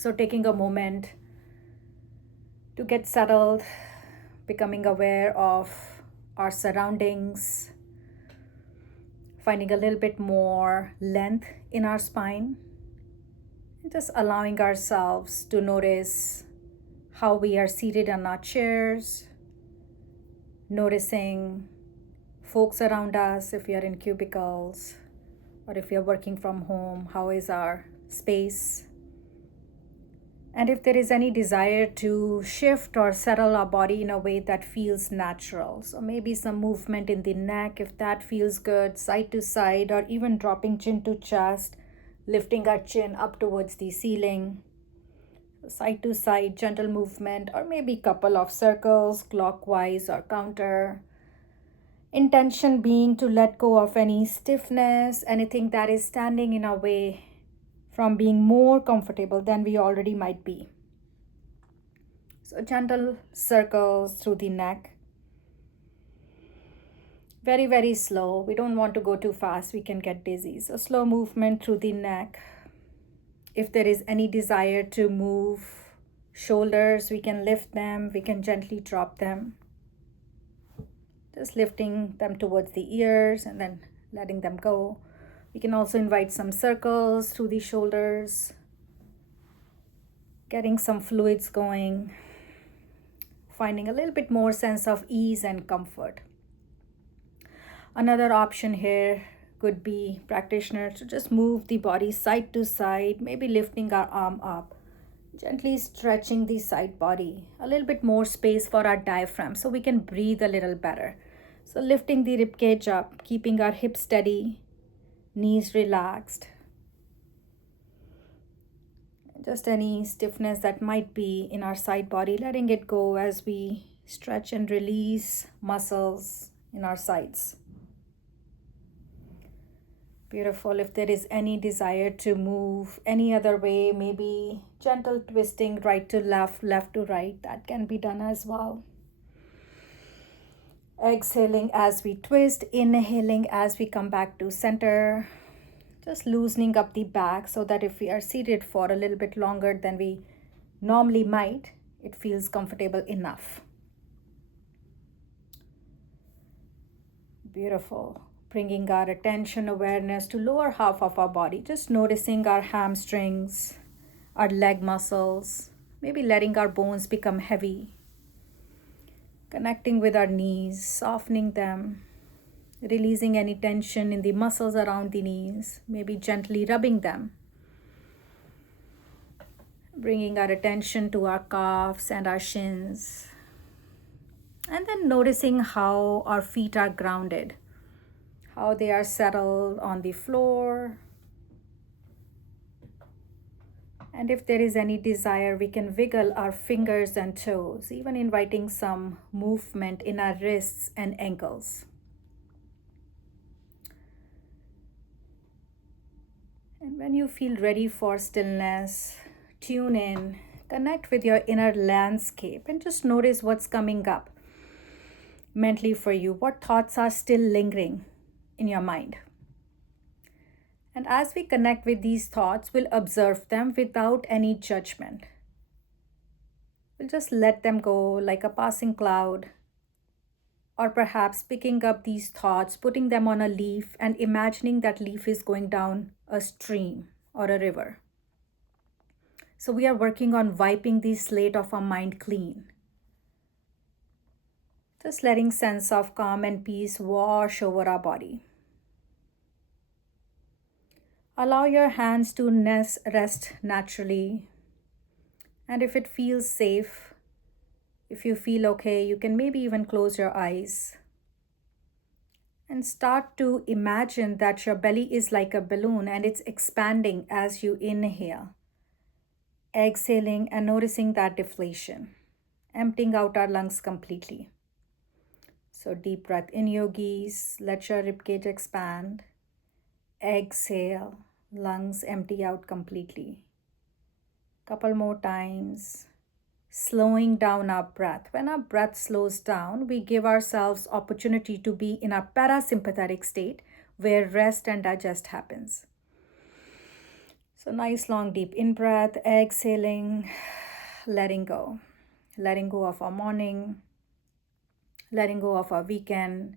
So taking a moment to get settled, becoming aware of our surroundings, finding a little bit more length in our spine, and just allowing ourselves to notice how we are seated on our chairs, noticing folks around us if we are in cubicles or if we are working from home, how is our space? And if there is any desire to shift or settle our body in a way that feels natural. So maybe some movement in the neck, if that feels good, side to side, or even dropping chin to chest, lifting our chin up towards the ceiling. Side to side, gentle movement, or maybe couple of circles, clockwise or counter. Intention being to let go of any stiffness, anything that is standing in our way from being more comfortable than we already might be. So gentle circles through the neck. Very, very slow. We don't want to go too fast. We can get dizzy. So slow movement through the neck. If there is any desire to move shoulders, we can lift them. We can gently drop them. Just lifting them towards the ears and then letting them go. We can also invite some circles through the shoulders, getting some fluids going, finding a little bit more sense of ease and comfort. Another option here could be practitioners to just move the body side to side, maybe lifting our arm up, gently stretching the side body, a little bit more space for our diaphragm so we can breathe a little better. So lifting the ribcage up, keeping our hips steady, knees relaxed. Just any stiffness that might be in our side body, letting it go as we stretch and release muscles in our sides. Beautiful. If there is any desire to move any other way, maybe gentle twisting right to left, left to right, that can be done as well. Exhaling as we twist, inhaling as we come back to center. Just loosening up the back so that if we are seated for a little bit longer than we normally might, it feels comfortable enough. Beautiful. Bringing our attention awareness to lower half of our body, just noticing our hamstrings, our leg muscles, maybe letting our bones become heavy. Connecting with our knees, softening them, releasing any tension in the muscles around the knees, maybe gently rubbing them. Bringing our attention to our calves and our shins. And then noticing how our feet are grounded, how they are settled on the floor. And if there is any desire, we can wiggle our fingers and toes, even inviting some movement in our wrists and ankles. And when you feel ready for stillness, tune in, connect with your inner landscape, and just notice what's coming up mentally for you, what thoughts are still lingering in your mind. And as we connect with these thoughts, we'll observe them without any judgment. We'll just let them go like a passing cloud, or perhaps picking up these thoughts, putting them on a leaf and imagining that leaf is going down a stream or a river. So we are working on wiping the slate of our mind clean. Just letting sense of calm and peace wash over our body. Allow your hands to rest naturally. And if it feels safe, if you feel okay, you can maybe even close your eyes. And start to imagine that your belly is like a balloon and it's expanding as you inhale. Exhaling and noticing that deflation, emptying out our lungs completely. So deep breath in, yogis, let your ribcage expand. Exhale, lungs empty out completely. Couple more times. Slowing down our breath. When our breath slows down, we give ourselves opportunity to be in a parasympathetic state where rest and digest happens. So nice long deep in breath, exhaling, letting go. Letting go of our morning, letting go of our weekend,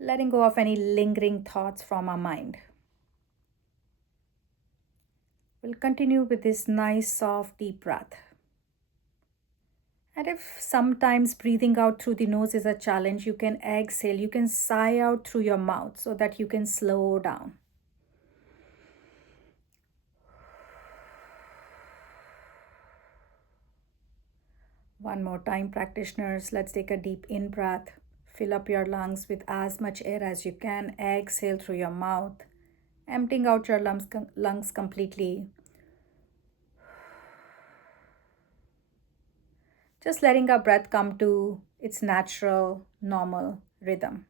letting go of any lingering thoughts from our mind. We'll continue with this nice soft deep breath. And if sometimes breathing out through the nose is a challenge, you can exhale, you can sigh out through your mouth so that you can slow down. One more time, practitioners. Let's take a deep in breath. Fill up your lungs with as much air as you can. Exhale through your mouth, emptying out your lungs completely. Just letting our breath come to its natural, normal rhythm.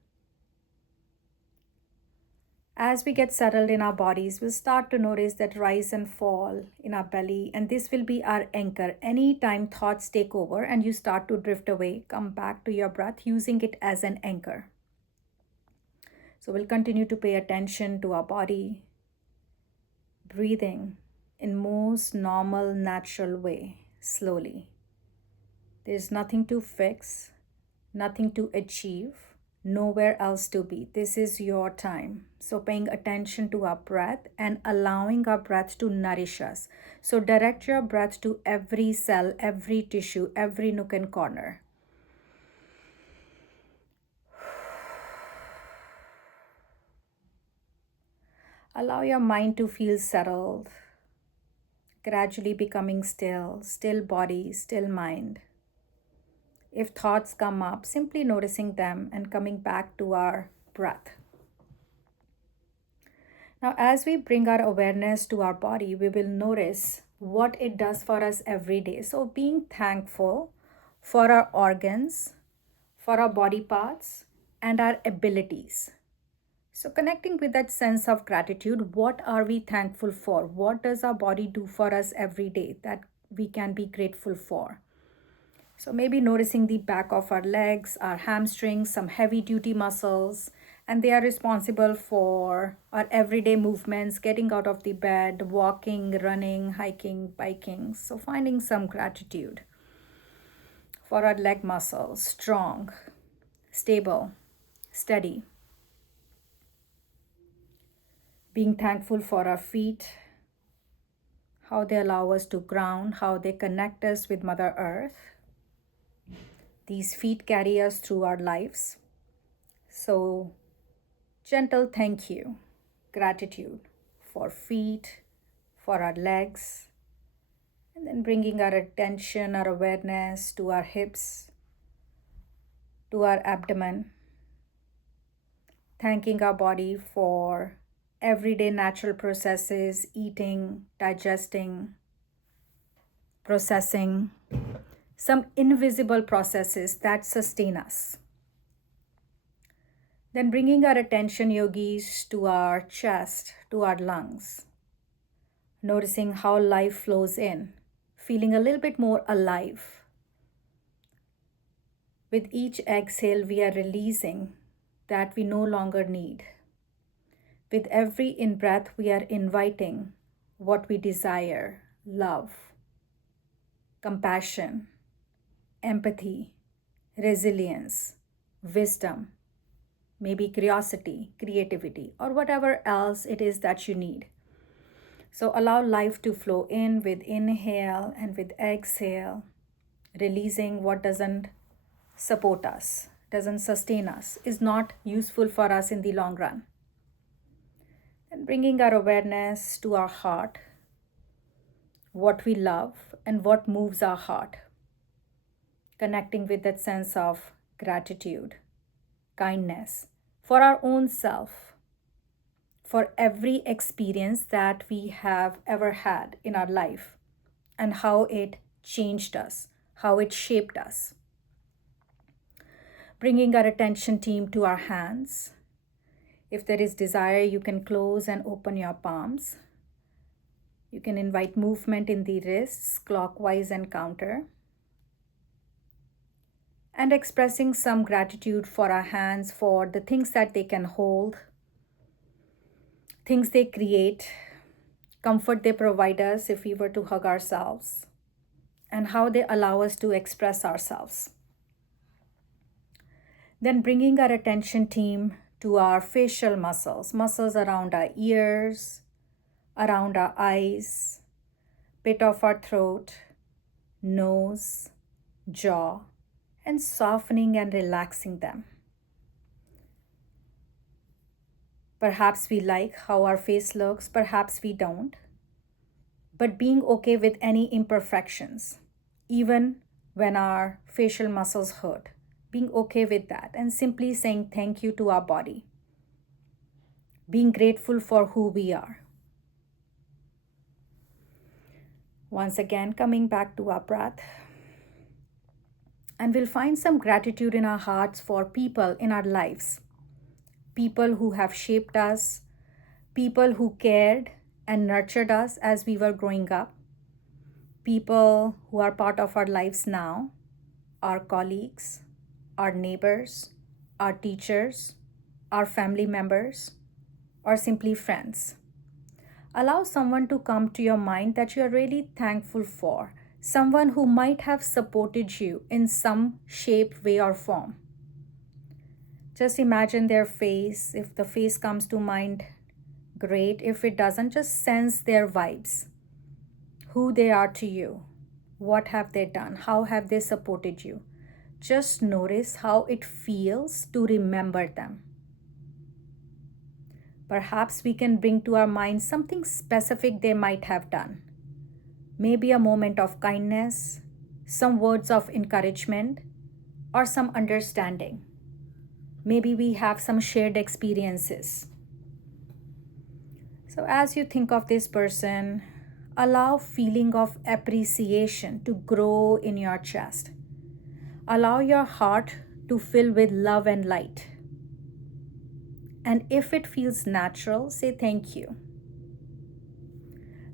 As we get settled in our bodies, we'll start to notice that rise and fall in our belly, and this will be our anchor. Anytime thoughts take over and you start to drift away, come back to your breath using it as an anchor. So we'll continue to pay attention to our body, breathing in most normal, natural way, slowly. There's nothing to fix, nothing to achieve, nowhere else to be. This is your time. So paying attention to our breath and allowing our breath to nourish us. So direct your breath to every cell, every tissue, every nook and corner. Allow your mind to feel settled, gradually becoming still, still body, still mind. If thoughts come up, simply noticing them and coming back to our breath. Now, as we bring our awareness to our body, we will notice what it does for us every day. So, being thankful for our organs, for our body parts, and our abilities. So, connecting with that sense of gratitude, what are we thankful for? What does our body do for us every day that we can be grateful for? So maybe noticing the back of our legs, our hamstrings, some heavy duty muscles, and they are responsible for our everyday movements, getting out of the bed, walking, running, hiking, biking. So finding some gratitude for our leg muscles, strong, stable, steady. Being thankful for our feet, how they allow us to ground, how they connect us with Mother Earth. These feet carry us through our lives. So, gentle thank you, gratitude for feet, for our legs, and then bringing our attention, our awareness to our hips, to our abdomen. Thanking our body for everyday natural processes, eating, digesting, processing, some invisible processes that sustain us. Then bringing our attention, yogis, to our chest, to our lungs. Noticing how life flows in, feeling a little bit more alive. With each exhale, we are releasing that we no longer need. With every in-breath, we are inviting what we desire, love, compassion, empathy, resilience, wisdom, maybe curiosity, creativity, or whatever else it is that you need. So allow life to flow in with inhale and with exhale, releasing what doesn't support us, doesn't sustain us, is not useful for us in the long run. And bringing our awareness to our heart, what we love and what moves our heart. Connecting with that sense of gratitude, kindness for our own self, for every experience that we have ever had in our life, and how it changed us, how it shaped us. Bringing our attention team to our hands. If there is desire, you can close and open your palms. You can invite movement in the wrists, clockwise and counter. And expressing some gratitude for our hands, for the things that they can hold, things they create, comfort they provide us if we were to hug ourselves, and how they allow us to express ourselves. Then bringing our attention team to our facial muscles, muscles around our ears, around our eyes, pit of our throat, nose, jaw, and softening and relaxing them. Perhaps we like how our face looks, perhaps we don't. But being okay with any imperfections, even when our facial muscles hurt, being okay with that and simply saying thank you to our body, being grateful for who we are. Once again, coming back to our breath. And we'll find some gratitude in our hearts for people in our lives, people who have shaped us, people who cared and nurtured us as we were growing up, people who are part of our lives now, our colleagues, our neighbors, our teachers, our family members, or simply friends. Allow someone to come to your mind that you are really thankful for, someone who might have supported you in some shape, way, or form. Just imagine their face. If the face comes to mind, great. If it doesn't, just sense their vibes, who they are to you, what have they done, how have they supported you. Just notice how it feels to remember them. Perhaps we can bring to our mind something specific they might have done. Maybe a moment of kindness, some words of encouragement, or some understanding. Maybe we have some shared experiences. So as you think of this person, allow feeling of appreciation to grow in your chest. Allow your heart to fill with love and light. And if it feels natural, say thank you.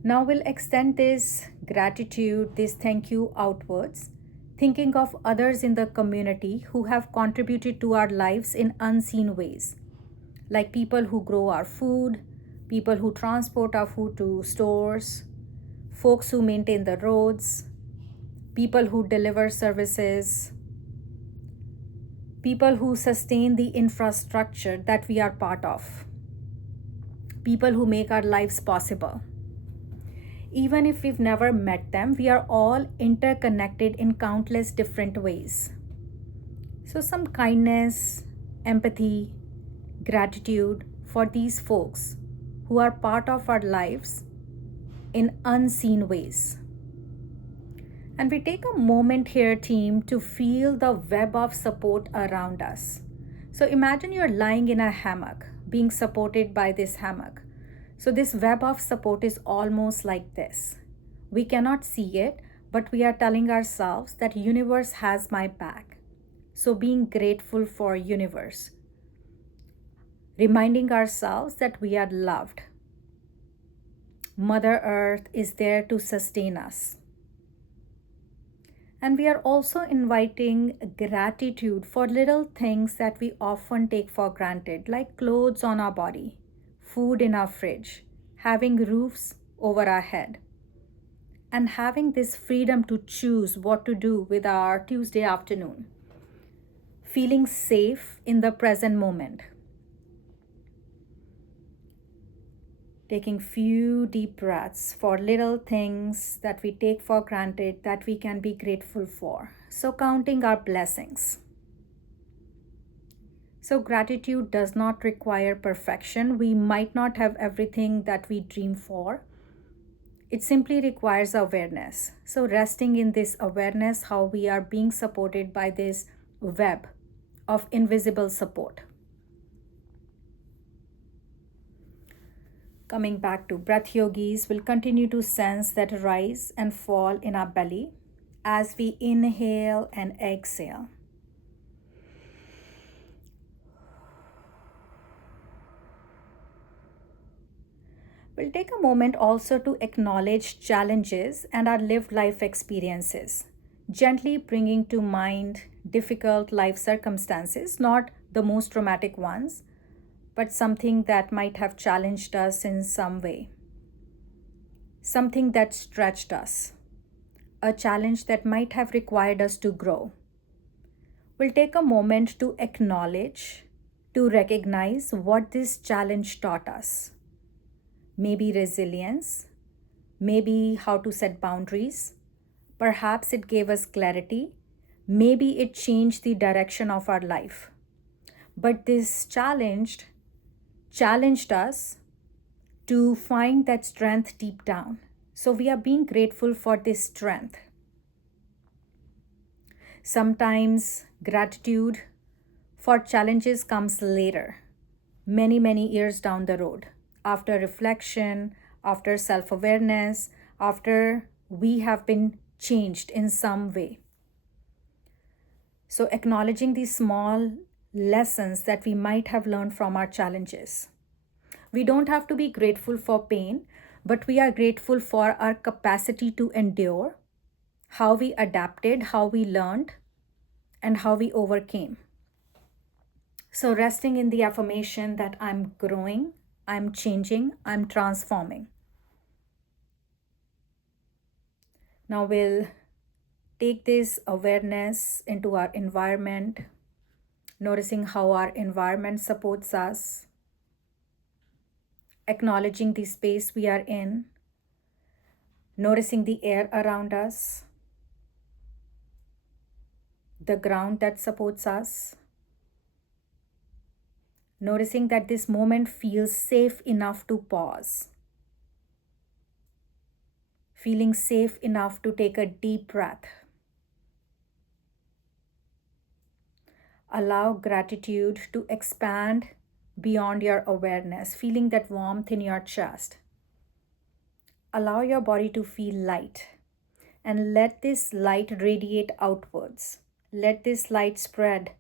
Now we'll extend this gratitude, this thank you outwards, thinking of others in the community who have contributed to our lives in unseen ways, like people who grow our food, people who transport our food to stores, folks who maintain the roads, people who deliver services, people who sustain the infrastructure that we are part of, people who make our lives possible. Even if we've never met them, we are all interconnected in countless different ways. So some kindness, empathy, gratitude for these folks who are part of our lives in unseen ways. And we take a moment here, team, to feel the web of support around us. So imagine you're lying in a hammock, being supported by this hammock. So this web of support is almost like this. We cannot see it, but we are telling ourselves that universe has my back. So being grateful for universe. Reminding ourselves that we are loved. Mother Earth is there to sustain us. And we are also inviting gratitude for little things that we often take for granted, like clothes on our body, food in our fridge, having roofs over our head, and having this freedom to choose what to do with our Tuesday afternoon, feeling safe in the present moment. Taking few deep breaths for little things that we take for granted that we can be grateful for. So counting our blessings. So gratitude does not require perfection. We might not have everything that we dream for. It simply requires awareness. So resting in this awareness, how we are being supported by this web of invisible support. Coming back to breath yogis, we'll continue to sense that rise and fall in our belly as we inhale and exhale. We'll take a moment also to acknowledge challenges and our lived life experiences, gently bringing to mind difficult life circumstances, not the most traumatic ones, but something that might have challenged us in some way. something that stretched us, a challenge that might have required us to grow. We'll take a moment to acknowledge, to recognize what this challenge taught us. Maybe resilience, maybe how to set boundaries. Perhaps it gave us clarity. Maybe it changed the direction of our life. But this challenged us to find that strength deep down. So we are being grateful for this strength. Sometimes gratitude for challenges comes later, many, many years down the road, after reflection, after self awareness, after we have been changed in some way. So, acknowledging these small lessons that we might have learned from our challenges. We don't have to be grateful for pain, but we are grateful for our capacity to endure, how we adapted, how we learned, and how we overcame. So, resting in the affirmation that I'm growing, I'm changing, I'm transforming. Now, we'll take this awareness into our environment, noticing how our environment supports us, acknowledging the space we are in, noticing the air around us, the ground that supports us, noticing that this moment feels safe enough to pause, feeling safe enough to take a deep breath. Allow gratitude to expand beyond your awareness, feeling that warmth in your chest. Allow your body to feel light and let this light radiate outwards. Let this light spread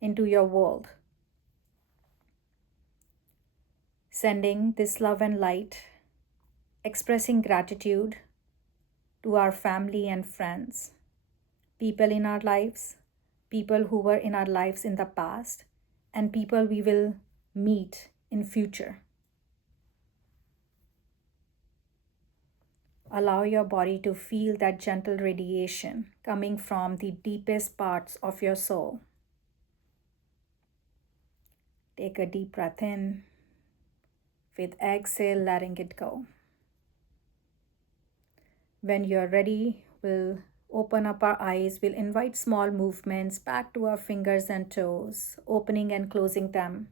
into your world. Sending this love and light, expressing gratitude to our family and friends, people in our lives, people who were in our lives in the past, and people we will meet in future. Allow your body to feel that gentle radiation coming from the deepest parts of your soul. Take a deep breath in. With exhale, letting it go. When you're ready, we'll open up our eyes. We'll invite small movements back to our fingers and toes, opening and closing them.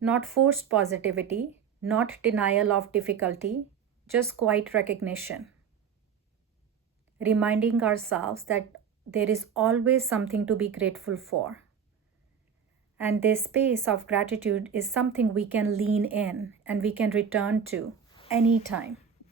Not forced positivity, not denial of difficulty, just quiet recognition. Reminding ourselves that there is always something to be grateful for. And this space of gratitude is something we can lean in and we can return to anytime.